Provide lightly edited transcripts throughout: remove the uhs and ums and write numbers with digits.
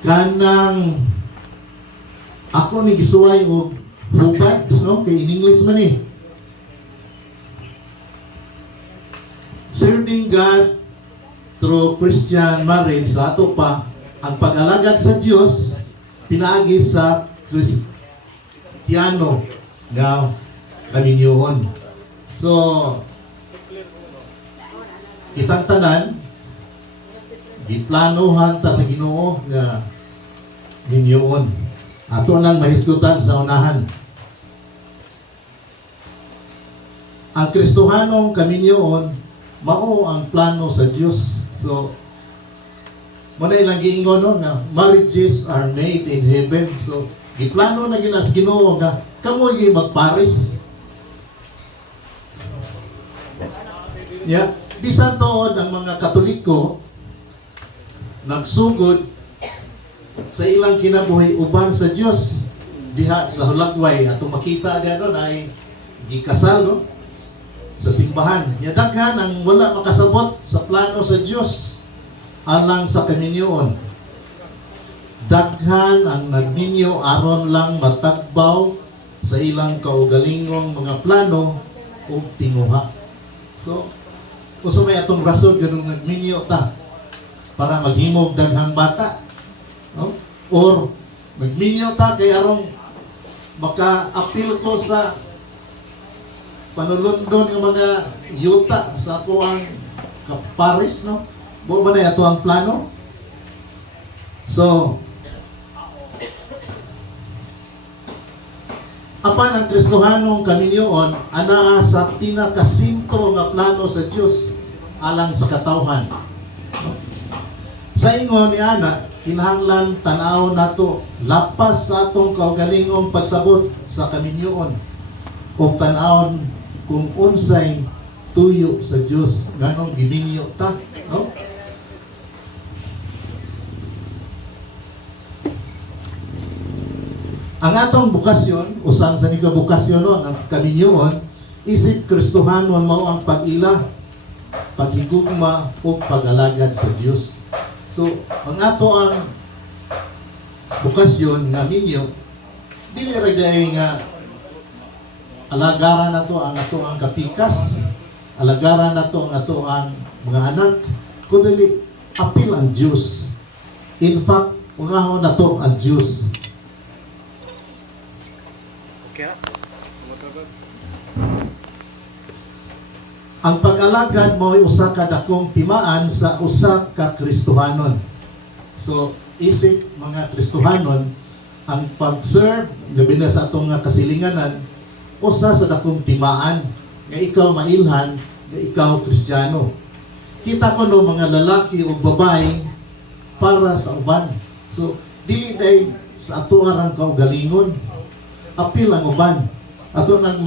kanang ako ni gisuway og hubad, no? Kay in English man eh. Serving God through Christian marriage, sa ato pa, ang pag-alagad sa Diyos, pinaagi sa Kristiyano nga kaninyoon. So, kitang tanan, giplanuhan ta sa Ginoo nga ninyoon. Ato lang mahisgutan sa unahan. Ang Kristohanong kaminyoon, mao ang plano sa Dios. So, muna ilang giingon no, nga marriages are made in heaven. So, giplano na ginas Ginoo nga kamo gi magparis. Yeah, bisan tuod ang mga Katoliko nagsugod sa ilang kinabuhi uban sa Dios diha sa hulagway atong makita diha doon ay gikasal no sa simbahan. Ya daghan ang wala makasabot sa plano sa Dios alang sa kaninyoon. Daghan ang nagninyo aron lang matagbaw sa ilang kaugalingong mga plano o tinguha. So, kuso may atong rason ganung nagninyo ta para maghimog daghang bata, no? Or magminyo ta kay aron maka-appeal ko sa panulundon ng mga yuta sa ako ang kaparis, no? Mo ba na ito ang plano? So, apan ang Kristohanong kaminyoon ana sa pinakasintro nga plano sa Dios alang sa katawhan. Sa ingon ni ana, kinahanglan tanaw nato lapas sa atong kaugalingong pagsabot sa kaminyoon o tanawon kung unsay tuyo sa Dios nganong gininyo ta, no? Ang atong bukasyon, usang sa nika bukasyon no, ang kaminyoon, isip Kristohanon mao ang pag-ila, paghigugma o pag-alagad sa Dios. So, ang ato ang bukasyon nga ninyo, dili ra daay nga alagaran nato ang ato ang kapikas, alagaran nato ang ato ang mga anak, kundi apil ang Dios. In fact, unahon nato ang Dios. Okay. Ang pag-alagad mo ay usa ka dakong timaan sa usa ka Kristohanon. So, isip mga Kristohanon, ang pag-serve, gabi na sa atong kasilinganan, usa sa dakong timaan, nga ikaw mailhan, nga ikaw Kristiyano. Kita ko no mga lalaki o babae para sa uban. So, dili day sa ato arang kaugalingon, apil ang uban. Ato nang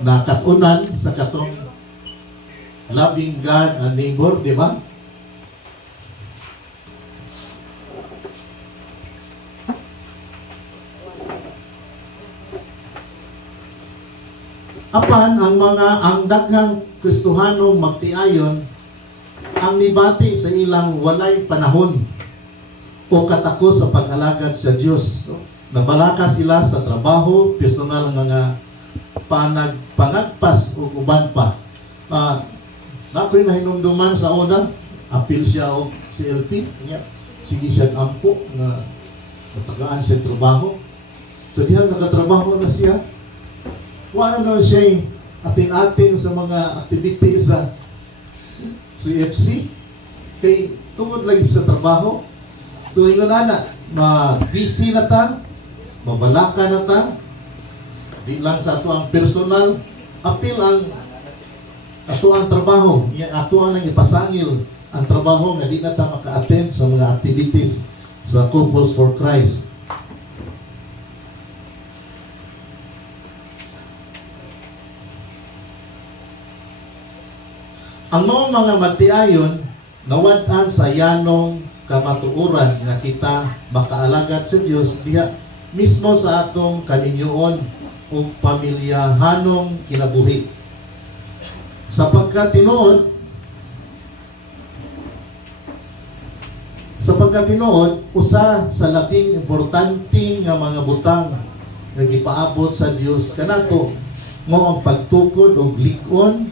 nakatunan sa katong loving God and neighbor, di ba? Apan ang daghang Kristohanong magtiayon ang nibati sa ilang walay panahon o katakos sa pag-alagad sa Dios. So, nabalaka sila sa trabaho, personal nga pangagpas o uban pa. Nako'y nahinumduman sa una, apil siya o CLP, sige siya ampo na matagaan siya trabaho. So diha nakatrabaho na siya. Wala na siya atin-atin sa mga activities sa CFC. Kay tungod lagi sa trabaho. So ingon na, busy na ta, mabalaka na ta, di lang sa ato ang personal, apil ang ato ang trabaho, ato ang ipasangil ang trabaho nga di na ta maka-attend sa mga activities sa Couples for Christ. Ang mga magtiayon nawad-an sa yanong kamatuoran nga kita makaalagad sa Dios diha mismo sa atong kaninyoon o pamilyahanong kinabuhi. Sapagkat tinuod pagkatinuod, usa sa labing importante nga mga butang nga gipaabot sa Dios kanato mo ang pagtukod og lig-on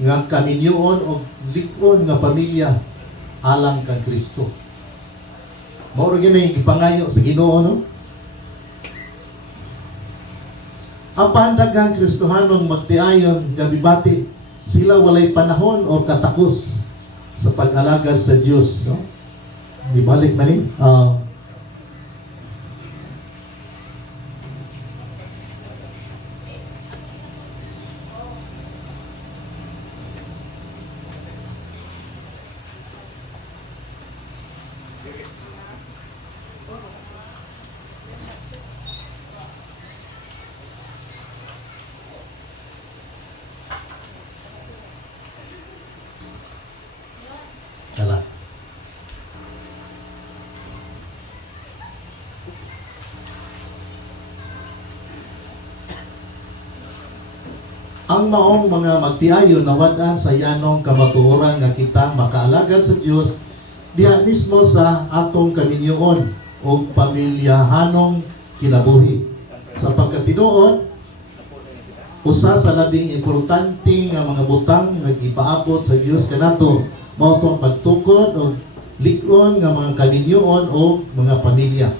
nga kaminyoon og lig-on nga pamilya alang kang Kristo. Mao ra gyud gipangayo sa Ginoo, no? Apan daghang Kristohanong magtiayon nga bibati, sila walay panahon o katakos sa pag-alagad sa Dios, no? Ibalik man ni. Kala. Ang maong mga magtiayon na wadan sa yanong kamatuoran nga kita makaalagad sa Dios diha mismo sa atong kaminyoon o pamilyahanong kinabuhi. Sa pagkatinuod, usa sa labing importante nga mga butang nga gipaabot sa Dios kanato mao tong pagtukod o lig-on nga mga kaminyoon o mga pamilya.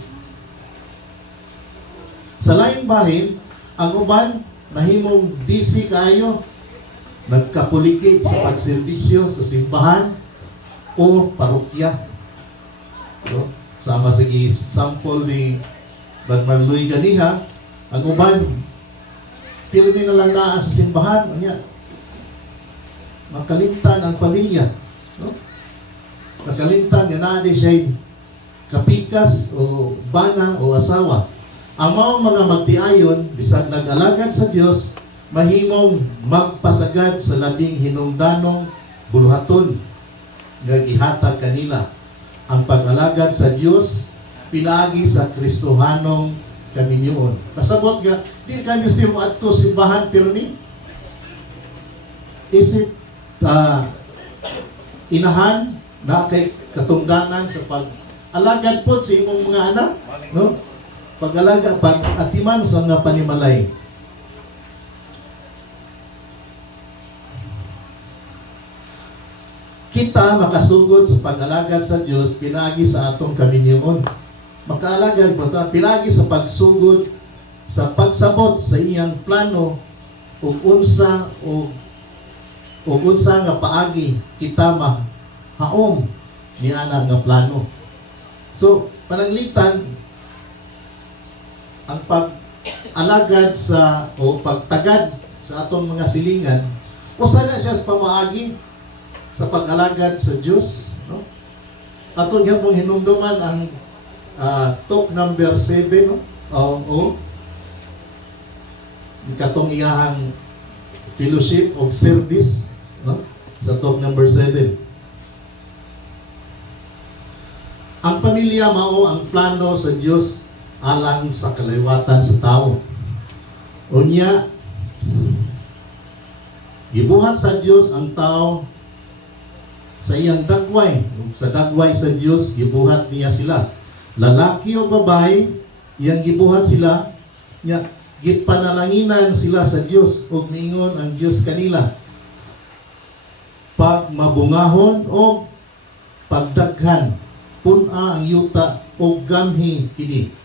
Sa laing bahin, ang uban nahimong busy kayo, nagkapuliki sa pagserbisyo sa simbahan o parokya. So, sama sa sample ni Badmanloy ganiha, ang uban pirmi na lang naa sa simbahan, anya makalimtan ang pamilya, no? Nakalimtan nga naa di siya kapikas o bana o asawa. Ang mga magtiayon bisag nag-alagad sa Dios mahimong magpasagad sa labing hinungdanong buluhaton nga gihatag kanila. Ang pag-alagad sa Dios pinagi sa Kristohanong kaminyoon. Pasabot nga di kami gusto mo adto simbahan pero ni isip inahan na kay katungdangan sa pag-alagad po sa imong mga anak, no? Pag-alaga, pag-atiman sa mga panimalay. Kita makasugod sa pag-alagad sa Dios pinagi sa atong kaminyoon. Makaalagad po ta pinagi sa pagsugod sa pagsabot sa iyang plano ug unsa nga paagi kita mahaom ni ana nga plano. So, pananglitan ang pag-alagad sa o pagtagad sa atong mga silingan usa na siya sa pamaagi sa pag-alagad sa Dios, no? Aton gyapon hinumduman ang talk number 7, no? Katong iyahang fellowship of service, no? Sa talk number 7. Ang pamilya mao ang plano sa Dios alang sa kaliwatan sa tao. Unya, gibuhat sa Dios ang tao sa iyang dagway. Sa dagway sa Dios, gibuhat niya sila. Lalaki o babae, iyang gibuhat sila, niya, gipanalanginan sila sa Dios ug miingon ang Dios kanila. Pag mabungahon o pagdaghan, puna ang yuta o gamhi kini.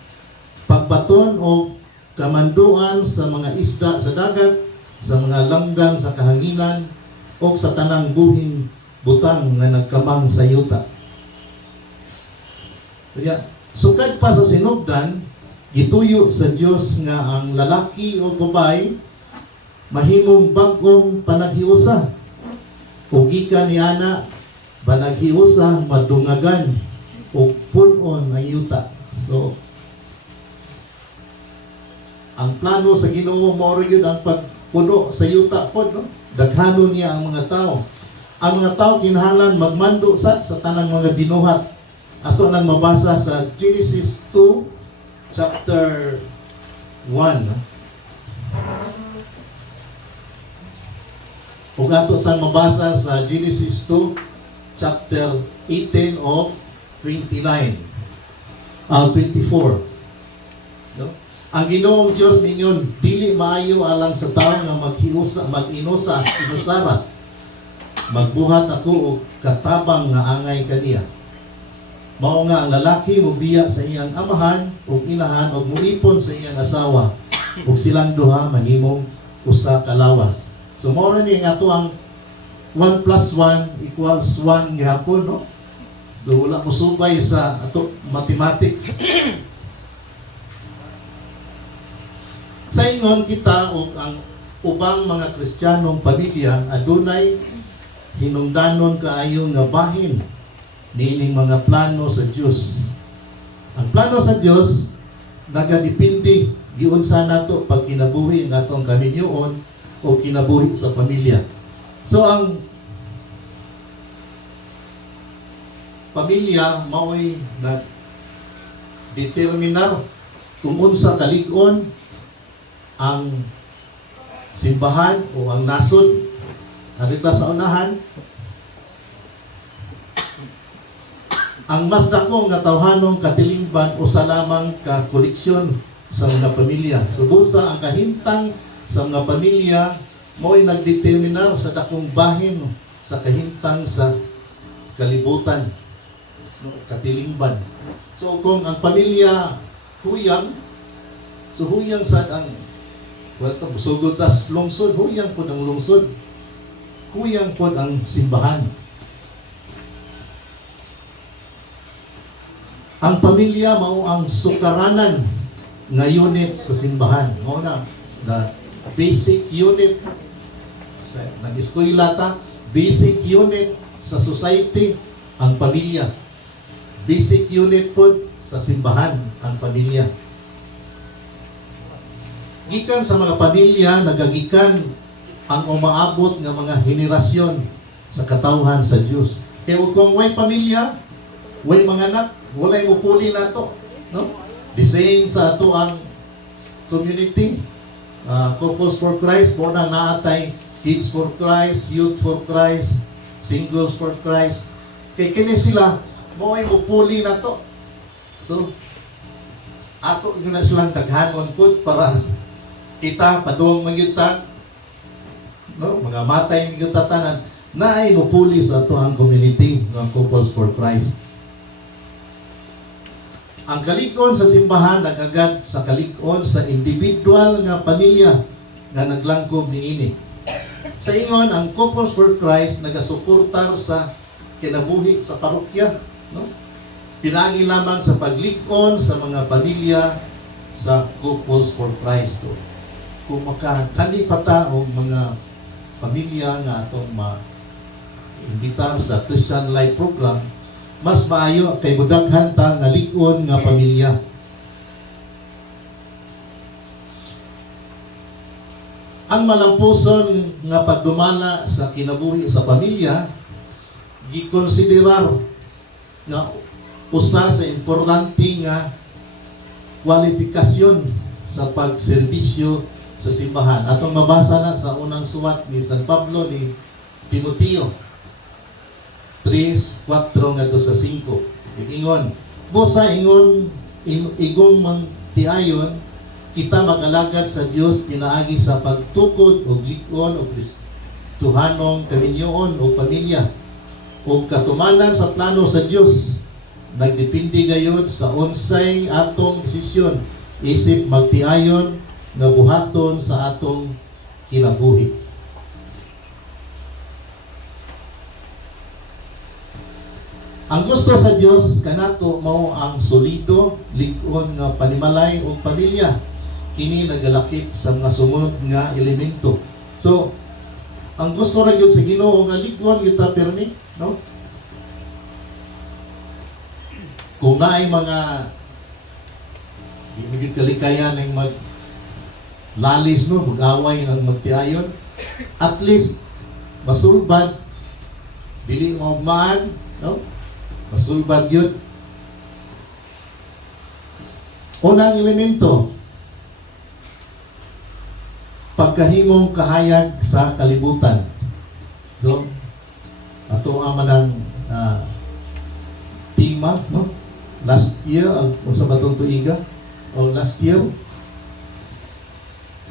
Pagbaton o kamanduan sa mga isda sa dagat, sa mga langgan sa kahanginan, o sa tanang buhing butang na nagkamang sa yuta. Kaya, sukad pa sa sinugdan, gituyo sa Dios nga ang lalaki o babae mahimong bagong panaghiusa. O gikan ni ana, panaghiusa madungagan o punon ang yuta. So, ang plano sa Ginoo mao gyud ang pagpuno sa yuta pod, no? Daghanon niya ang mga tao. Ang mga tao kinahanglan magmando sa tanang mga binuhat. Ato nang mabasa sa Genesis 2 chapter 1. Ug ato sang mabasa sa Genesis 2 chapter 18 of 24. No? Ang Ginoong Diyos ninyon dili maayo alang sa tao nga inusara. Magbuhat ako og katabang nga angay kaniya. Mao nga ang lalaki mobiya sa iyang amahan ug inahan ug muipon sa iyang asawa ug silang duha mahimong usa ka lawas. So mao ni nga ato ang 1 plus 1 equals 1 gihapon, no? Do wala mo subay sa ato mathematics. Sa ingon kita ug ang ubang mga Kristiyanong pamilya adunay hinungdanon kaayo nga bahin niining mga plano sa Dios. Ang plano sa Dios nagadepende giunsa nato pag kinabuhi ng atong kaminyoon o kinabuhi sa pamilya. So ang pamilya mao'y nag-determinar kung unsa kalig-on ang simbahan o ang nasod. Narita sa unahan, ang mas dako nga tawhanong katilingban o sa lamang ka koleksyon sa mga pamilya. So busa ang kahintang sa mga pamilya mo'y nagdeterminar sa dakong bahin sa kahintang sa kalibutan, no, katilingban. So kung ang pamilya huyang, so huyang sa ang sugod tas lungsod, huyang po ang lungsod, huyang po ang simbahan. Ang pamilya mao ang sukaranan nga unit sa simbahan. Mao na the basic unit sa nag-eskwela ta, basic unit sa society ang pamilya. Basic unit po sa simbahan ang pamilya. Gikan sa mga pamilya nagagikan ang umaabot nga mga henerasyon sa katawhan sa Dios. Kaya kung way pamilya, way mga anak, walay mupuli nato, no? The same sa ato ang community, Couples for Christ, mo na naatay Kids for Christ, Youth for Christ, Singles for Christ. Kaya kini sila, mo ay mupuli nato. So, ako na silang taghanon po para kita paduong magyutan, no, mga matay magyutatanan na ay mupuli sa ato ang community ng Couples for Christ. Ang kalig-on sa simbahan nagagad sa kalig-on sa individual nga pamilya nga naglangkob niini. Sa ingon, ang Couples for Christ nagasuportar sa kinabuhi sa parokya, no? Pinagi lamang sa paglig-on sa mga pamilya sa Couples for Christ. So, kung makakani pa ta o mga pamilya nga atong ma-imbitar sa Christian Life Program, mas maayo kay budaghan ta nga lig-on nga pamilya. Ang malampuson nga pagdumala sa kinabuhi sa pamilya gikonsiderar nga usa sa importante nga kwalifikasyon sa pagserbisyo sa simbahan. Atong mabasa na sa unang suwat ni San Pablo ni Timoteo 3:4 ngadto sa 5. Ingon, busa ingon igong mangtiayon kita mag-alagad sa Dios pinaagi sa pagtukod og lig-on og Kristohanong kaminyoon o pamilya o katumanan sa plano sa Dios. Nagdepende gayud sa unsay atong desisyon isip magtiayon nga buhaton sa atong kinabuhi. Ang gusto sa Dios kanato mao ang solido, lig-on nga panimalay o pamilya. Kini nagalakip sa mga sumunod nga elemento. So, ang gusto ra gyud sa Ginoo nga lig-on gyud ta permi, no? Kung naay mga hindi kalikayan ng lalis, no, mag-away ng magtiayon, at least masulbad dili mo man, no? Masulbad yun. Unang elemento, pagkahimong kahayag sa kalibutan. So, ato ang manang programa, no? Last year, sa batong tuiga, o last year,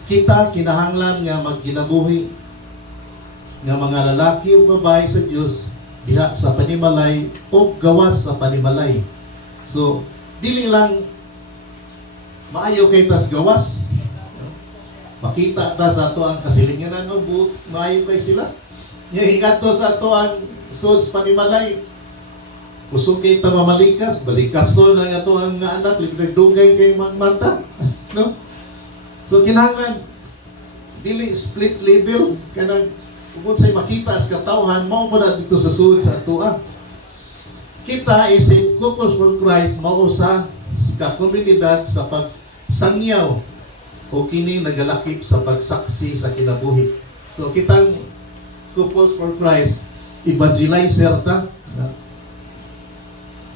kita kinahanglan nga magkinabuhi nga mga lalaki o babae sa Dios diha sa panimalay o gawas sa panimalay. So, dili lang maayo kay tas gawas. Makita ta sa ato ang kasilinganan o buot, maayo kay sila. Nya higadto sa ato ang suds panimalay. Usog kay ta mamalikas, balikason ang ato ang nga anak, ligdugay kay mata. No? So kinahanglan dili split label kanang kung say makita sa katawhan mao pa dito sa sud sa atoa. Kita is a Couples for Christ mao sa komunidad sa pagsangyaw o kini nagalakip sa pagsaksi sa kinabuhi. So kitang Couples for Christ evangelizer ta.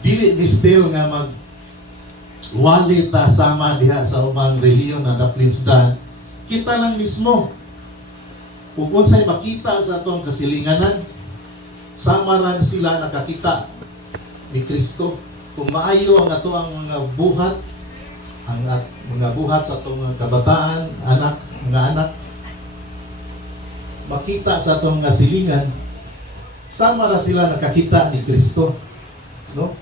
Dili ni still nga mag wali ta sama diha sa ubang reliyon na naplinsdan. Kita lang mismo kung unsay makita sa atong kasilinganan, sama ran sila nakakita ni Kristo. Kung maayo ang ato ang mga buhat, ang mga buhat sa atong mga kabataan, mga anak, makita sa atong mga silingan, sama ra sila nakakita ni Kristo. No?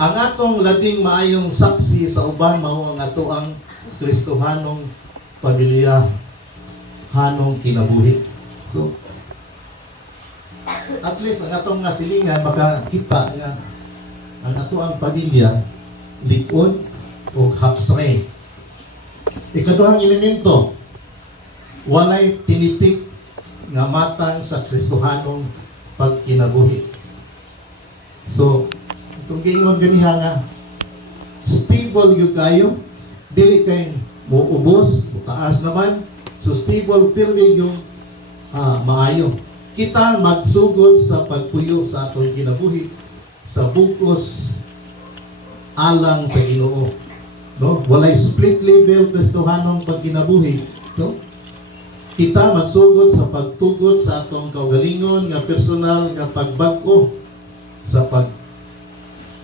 Ang atong labing maayong saksi sa uban mao ang ato ang Kristohanong pamilya, hanong kinabuhi. So, at least ang atong nga silingan makakita nga ang ato ang pamilya likon o hapsay. Ikaduhang elemento, walay tinipik nga matang sa Kristohanong pagkinabuhi. So, itong gingon ganiha nga stable yung kayo, dili kay muubos, taas naman. So stable, pirmi yung maayo. Kita magsugod sa pagpuyo sa atong kinabuhi sa bukos alang sa Ginoo. No? Walay split level Kristohanong pagkinabuhi. No? Kita magsugod sa pagtugod sa atong kaugalingon nga personal nga pagbag-o sa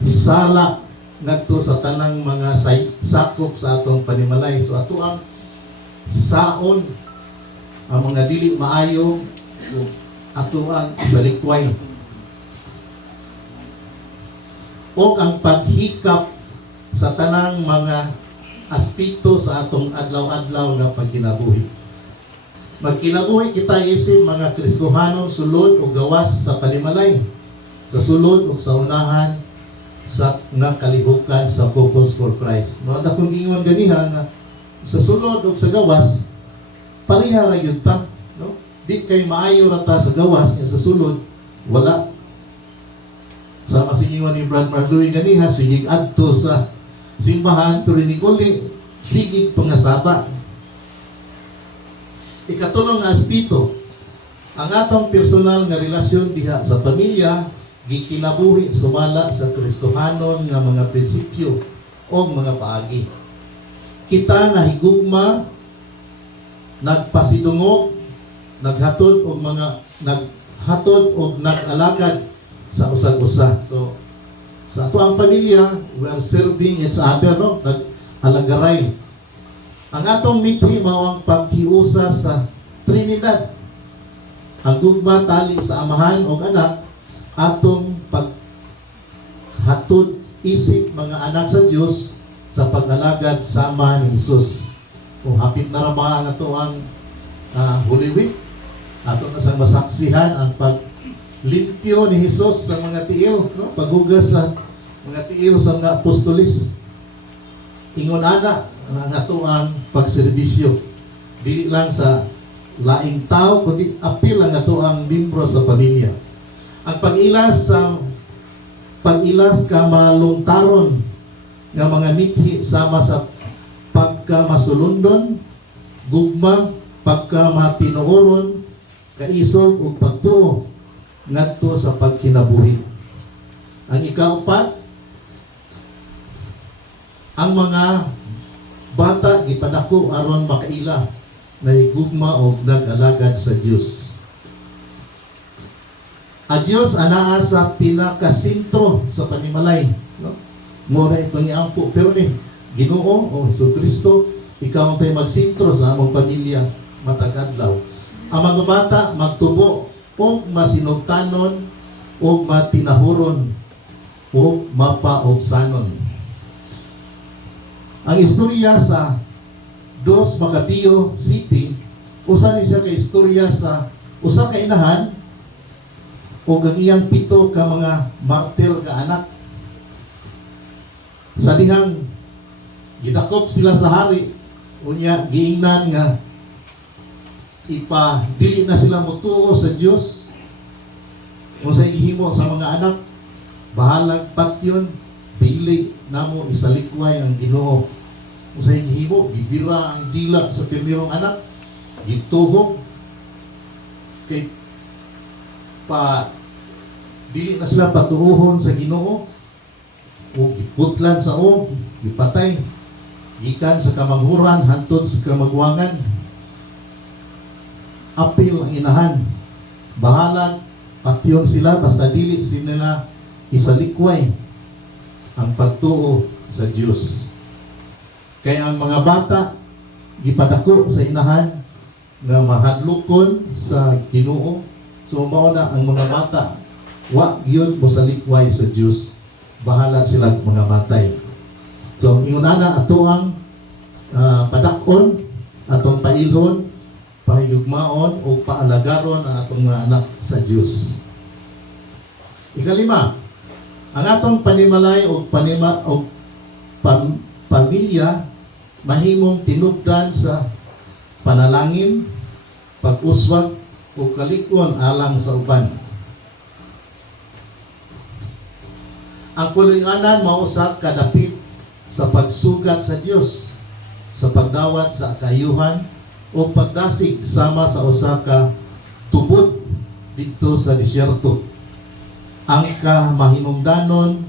sala ngadto sa tanang mga sakop sa atong panimalay. So ato ang saon ang mga dili maayo o ato ang salikway. O ang paghikap sa tanang mga aspekto sa atong adlaw-adlaw nga pagkinabuhi. Magkinabuhi kita isip mga Kristohanon sulod o gawas sa panimalay. Sa sulod o sa unahan sa nga kalihukan sa Couples for Christ. No, dakong gingon ganiha nga sa sulod o sa gawas pareha ra gyud ta, no? Di kay maayo ra ta sa gawas nya sa sulod wala. Sa masingiwan ni Brad Marloy ganiha sigig adto sa simbahan pero ni kuli sigig pangasaba. Ikatulong nga aspito ang atong personal nga relasyon diha sa pamilya gikinabuhi sumala sa Kristohanon nga mga prinsipyo o mga paagi. Kita nahigugma, nagpasidungog, naghatod og nag-alagad sa usag-usa. So sa ato ang pamilya, we are serving each other, no? Nag-alagaray. Ang atong mithi mao ang paghiusa sa Trinidad. Ang gugma tali sa amahan o anak atong paghatod isip mga anak sa Dios sa pag-alagad sama ni Jesus. Kung hapit na rama ang ato ang Holy Week, ato na sang masaksihan ang paglimpyo ni Jesus sa mga tiil, no? Paghugas sa mga tiil sa mga apostolis. Ingon ana ang ato ang pagserbisyo. Dili lang sa laing tao, kundi apil ang ato ang membro sa pamilya. Ang pag-ilas kamalungtaron nga mga mithi sama sa pagkamasulundon, gugma, pagkamatinuoron, kaisog ug pagtuo ngadto sa pagkinabuhi. Ang ikaapat, ang mga bata ipadako aron makaila na higugma o nag-alagad sa Dios. A Dios anaa sa pinakasentro sa panimalay, no? Mura ito ni Ampo, pero ni Ginoo o Hesus Kristo, ikaw ang tayo magsentro sa among pamilya matag adlaw. Ang mga bata magtubo o masinugtanon o matinahuron o mapaobsanon. Ang istorya sa 2 Macabeo City, usa ni siya ka istorya sa usa ka inahan o ang iyang 7 ka mga martir ka anak. Sa dihang gidakop sila sa hari, unya giingnan nga dili na sila motuo sa Dios. Kung sa gihimo sa mga anak, bahalag patyon, dili namo isalikway ang Ginoo. Kung sa gihimo, bibira ang dila sa primerong anak, gituhog kay dili na sila paturuhon sa Ginoo o giputlan sa gipatay gikan sa kamanghuran hantod sa kamagwangan. Apil ang inahan, bahalag patyon sila basta dili sila isalikway ang pagtuo sa Dios. Kaya ang mga bata gipadako sa inahan nga mahadlokon sa Ginoo. So mao na ang mga bata wa gyud mosalikway sa Dios, bahala sila mga matay. So ingon ana ato ang padakon, atong pailhon, pahigugmaon o paalagaron ang atong mga anak sa Dios. Ikalima, ang atong panimalay o pamilya mahimong tinubdan sa panalangin, pag-uswag o kalikon alang sa uban. Ang kulunganan mausa kadapit sa pagsugat sa Dios, sa pagdawat sa kayuhan o pagdasig sama sa usa ka tubod dito sa disyerto. Ang kamahimungdanon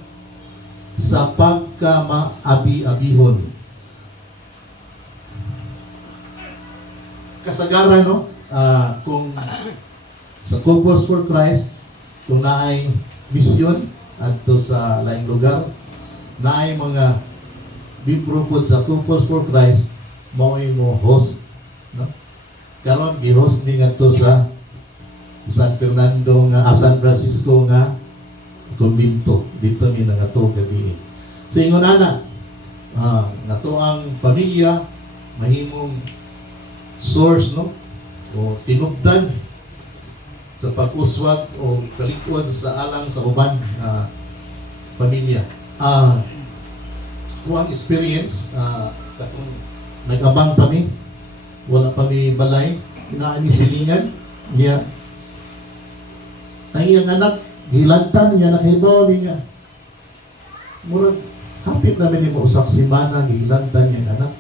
sa pagkamaabi-abihon. Kasagaran, no? Kung sa Couples for Christ, kung naay misyon adto sa laing lugar, naay mga membro po sa Couples for Christ, mao'y mo host, no? Karon gi-host ni ngadto sa San Fernando nga San Francisco nga kumbinto dito mi nangato gabi. So ingon ana, nato ang pamilya mahimong source, no, o tinubdan sa pag-uswag o kalikod sa alang sa uban pamilya. Kuang experience, nag-abang kami, wala kami balay, inaani silingan niya. Ang iyang anak, gilantan niya, nakahibaw niya. Murag, hapit namin ni mo usak simana, gilantan niya ang anak.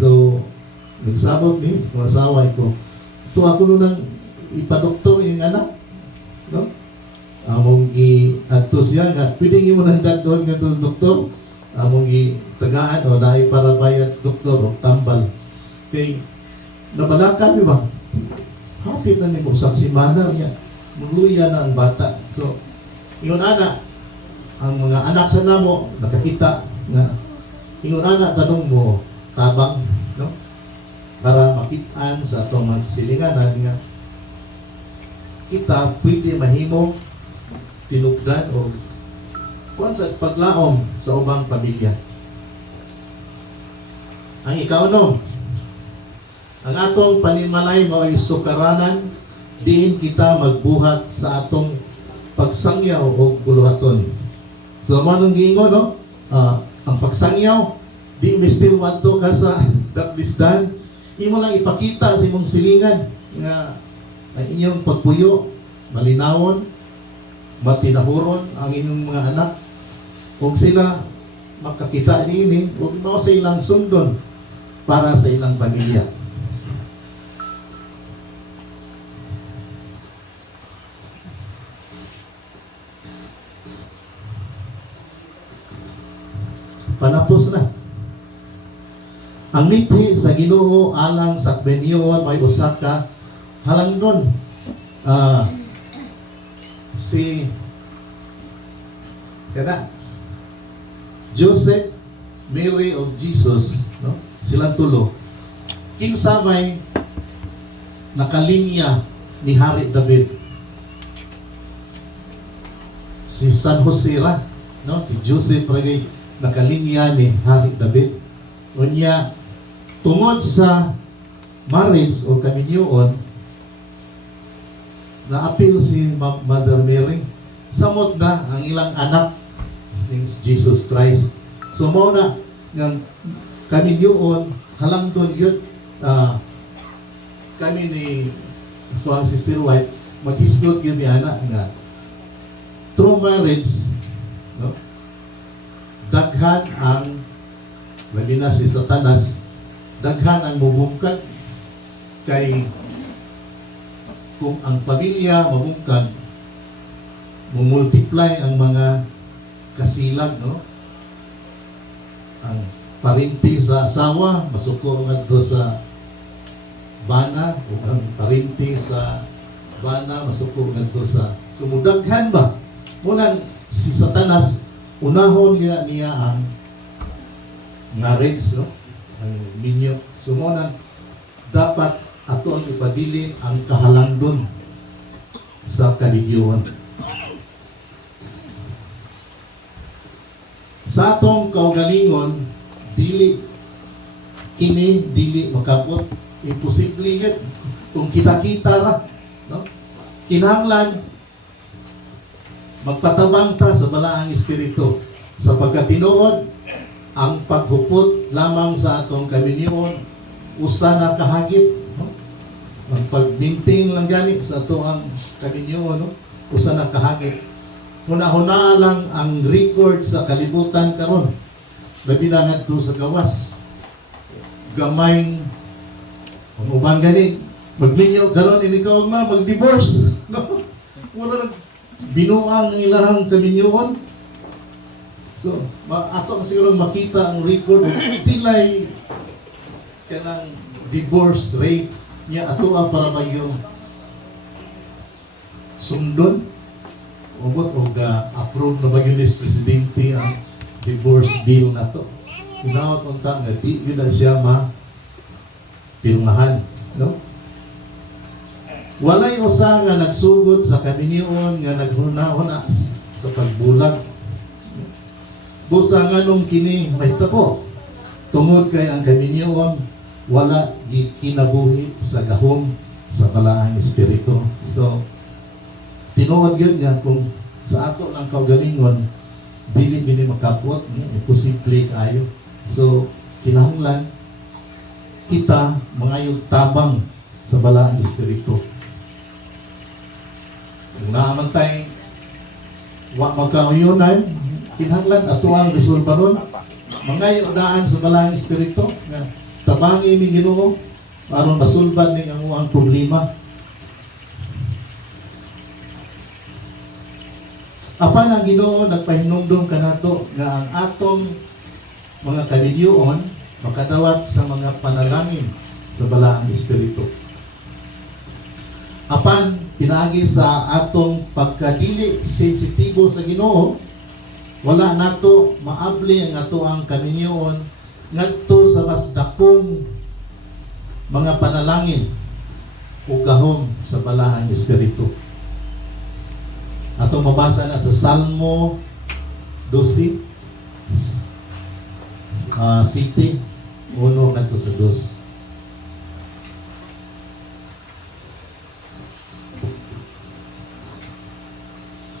So, nagsabot ni, kung asawa ko, ito ako nung ipadoktor yung anak. No? Among i-adto siya, nga, pwede mo nang dadon nga doon doktor, among i-tagaan o dahil para bayad sa doktor o tambal. Kay, nabalakan niyo ba? Hapit na ni mo usak simana niya. Muluya na ang bata. So, ingon ana, ang mga anak sa namo, nakakita na, ingon ana, tanong mo, tabang, no? Para makitaan sa itong magsilinganan nga, kita pwede mahimo, tinugdan o kung sa paglaom sa ubang pamilya. Ang ikaw, ang atong panimalay mao'y sukaranan, diin kita magbuhat sa atong pagsangyaw o buluhaton. So, manong giingon, no? Ang pagsangyaw, di mistil wanto ka sa daklisdan, imo lang ipakita sa imong silingan nga ang inyong pagpuyo, malinawon, matinahuron ang inyong mga anak. Kung sila makakita niini, huwag mo sa ilang sundon para sa ilang pamilya. Panapos na. Ang mithi sa Ginoo alang sa Benyoon may usa ka halangdon. si kana Joseph, Mary of Jesus, no? Silang tulo. Kinsa may nakalinya ni Hari David. Si San Jose ra, no? Si Joseph ray nakalinya ni Hari David. Unya tungod sa marriage o kaminyoon, na-appeal si Mother Mary. Samot na ang ilang anak ni Jesus Christ. So mao na ng kaminyoon halangton yun, kami ni tuwang Sister White maghislot yun ni anak nga through marriage, no? Daghan ang labi na si Satanas, daghan ang mubungkag kay kung ang pamilya mabungkag, mumultiply ang mga kasilag, no? Ang parinti sa asawa masuko ngadto sa bana, o ang parinti sa bana masuko ngadto sa sumudaghan ba munang si Satanas unahon niya ang marriage, no? Ang minyo sumunang dapat ato ang ipabilin ang kahalangdon sa kaligyohan. Sa atong kaugalingon, dili makabot. Imposible yun kung kita-kita ra, no? Kinahanglan magpatabang ta sa balaang espiritu sapagkat tinuod ang paghupot lamang sa atong kaminyoon usa na kahagit, no? Ang pagminting lang gani sa atong kaminyoon, no? Usa na kahagit. Huna-huna lang ang record sa kalibutan karon. Labi na ngadto sa gawas. Gamay ang uban gani magminyo karon ini kaog na mag-divorce, no? Wala nang binuang ang ilahang kaminyoon. So, ato siguro makita ang record pilay kanang divorce rate niya ato para magyo sundon umot o approve na bagyo ni Presidente ang divorce bill na to. Unawat unta nga di yun na siya pirmahan, no? Walay usa nga nagsugod sa kaminyoon nga naghuna-huna sa pagbulag. Busa nga nung kini mahitabo tungod kay ang kaminyoon wala kinabuhi sa gahom sa balaang espiritu. So tinuod yun nga kung sa ato ng kaugalingon dili makabot, imposible kayo. So kinahanglan kita mangayog tabang sa balaang espiritu. Kung naaman tayo wa magkauyonan, kinahanglan ato ang resolba ron mangayog daan sa balaang espiritu nga tabangi mi Ginoo aron masulbad ning ang problema. Apan ang Ginoo nagpahinumdom kanato nga ang atong mga kaligyoon makadawat sa mga panalangin sa balaang espiritu. Apan pinaagi sa atong pagkadili sensitibo sa Ginoo, wala nato maabli ang ato ang kaminyoon ngadto sa mas dakong mga panalangin o gahom sa balaang espiritu. Ato mabasa na sa Salmo 12 City 1 ngadto sa 2.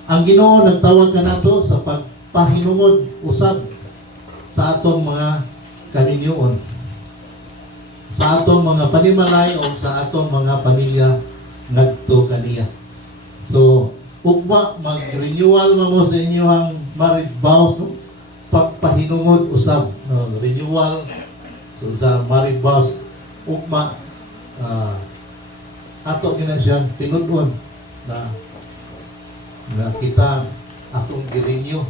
Ang Ginoo nagtawag kanato sa pagpahinungod usab sa atong mga kaminyoon, sa atong mga panimalay o sa atong mga pamilya ngadto kaniya. So ugma mag-renewal mo sa inyong marriage vows, no? Pagpahinungod usab, renewal so sa marriage vows ugma ato gina siya tinudon na kita atong girenew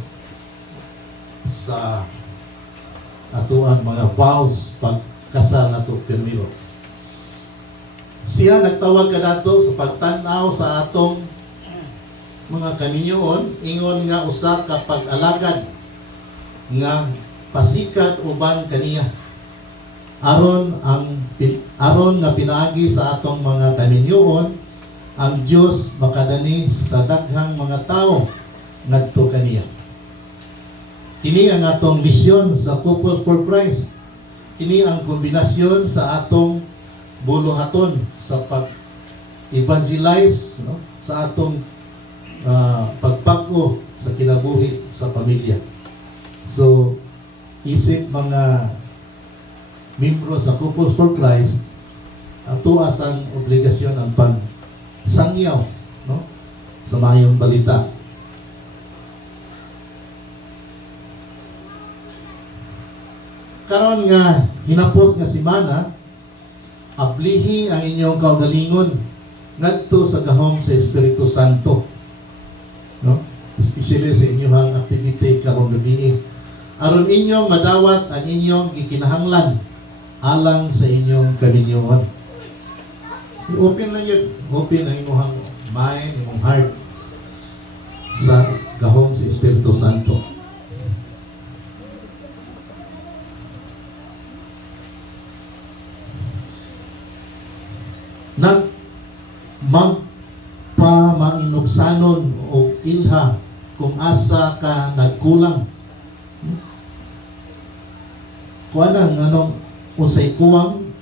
sa atuang mga vows pagkasal nato pirmiro. Siya nagtawag kanato sa pagtan-aw sa atong mga kaninyoon ingon nga usa ka pag-alagad nga pasikat uban kaniya aron nga pinaagi sa atong mga kaninyoon ang Dios makadani sa daghang mga tao ngadto kaniya. Kini ang atong misyon sa Couples for Christ. Kini ang kombinasyon sa atong buluhaton sa pag-evangelize, no? Sa atong pagpako sa kinabuhi sa pamilya. So, isip mga membro sa Couples for Christ, ato asang obligasyon ang pagsangyaw, no? Sa mayong balita. Karon nga hinapos nga semana, ablihi ang inyong kaugalingon ngadto sa gahom sa Espiritu Santo, no? Especially sa inyong activity karong gabi, aron inyong madawat ang inyong gikinahanglan alang sa inyong kaninyoon. I-open lang yun, open ang inyong mind, inyong heart sa gahom sa Espiritu Santo. Nag magpamainubsanon o ilha kung asa ka nagkulang. Kuha na anong unsay kuwang,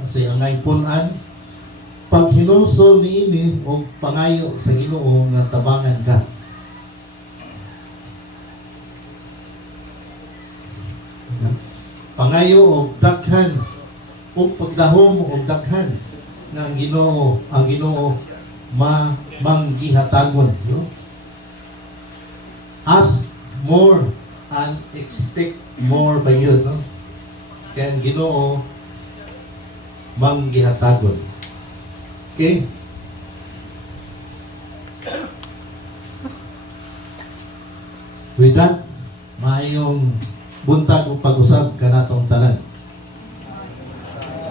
unsay angay punan, pag hinulsol niini o pangayo sa Ginoo nga tabangan ka. Pangayo o daghan o pagdahom o daghan nga ang Ginoo manggihatagon, no? Ask more and expect more ba yun, no? Kaya ang Ginoo manggihatagon. Okay? With that, maayong buntag o pag-usab kanatong tanan.